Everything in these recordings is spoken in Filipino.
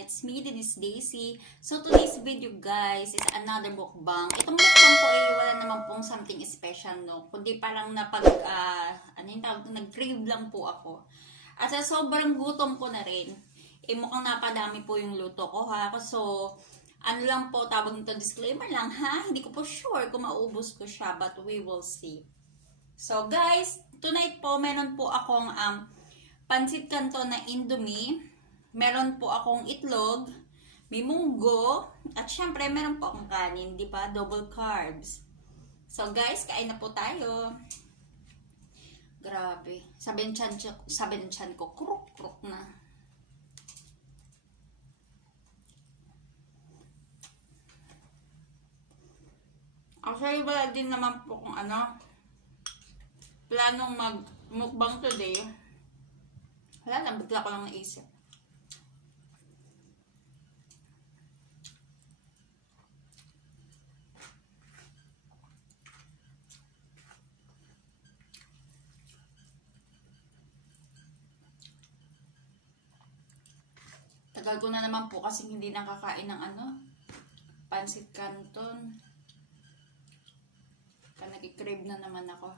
It's me, Denise Daisy. So today's video guys is another mukbang. Itong mukbang ko ay wala naman pong something special, no? Kundi parang nag-crave lang po ako. At sa sobrang gutom ko na rin, mukhang napadami po yung luto ko ha. So, ano lang po, tawag nito, disclaimer lang ha. Hindi ko po sure kung maubos ko siya, but we will see. So guys, tonight po, meron po akong pansit canton na Indomie. Meron po akong itlog, may munggo, at syempre meron po akong kanin, di ba? Double carbs. So guys, kain na po tayo. Grabe. Sabi ng tiyan ko, kruk-kruk na. Actually, wala din naman po kung planong mag-mukbang today. Wala lang, bigla ko lang naisip. Tagal ko na naman po kasi hindi nakakain ng pansit canton. Nag-crave na naman ako.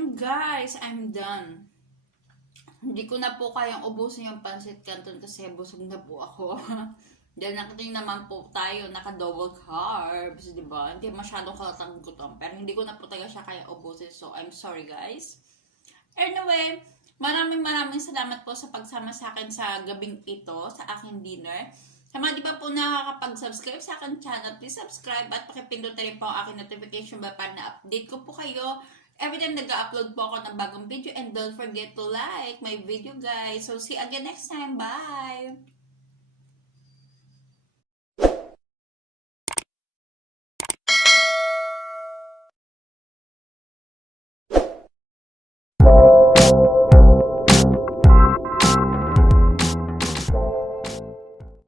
And guys, I'm done. Hindi ko na po kayang ubusin yung pancit canton kasi busog na po ako. Dahil nakating naman po tayo, naka-double carbs, di ba? Hindi masyadong kalatang gutom. Pero hindi ko na po talaga siya kaya ubusin. So, I'm sorry guys. Anyway, maraming salamat po sa pagsama sa akin sa gabing ito, sa aking dinner. Sa mga di ba po nakakapag-subscribe sa aking channel, please subscribe at pakipindot na rin po ang aking notification bell para na-update ko po kayo every time nag-upload po ako ng bagong video. And don't forget to like my video guys. So see you again next time. Bye!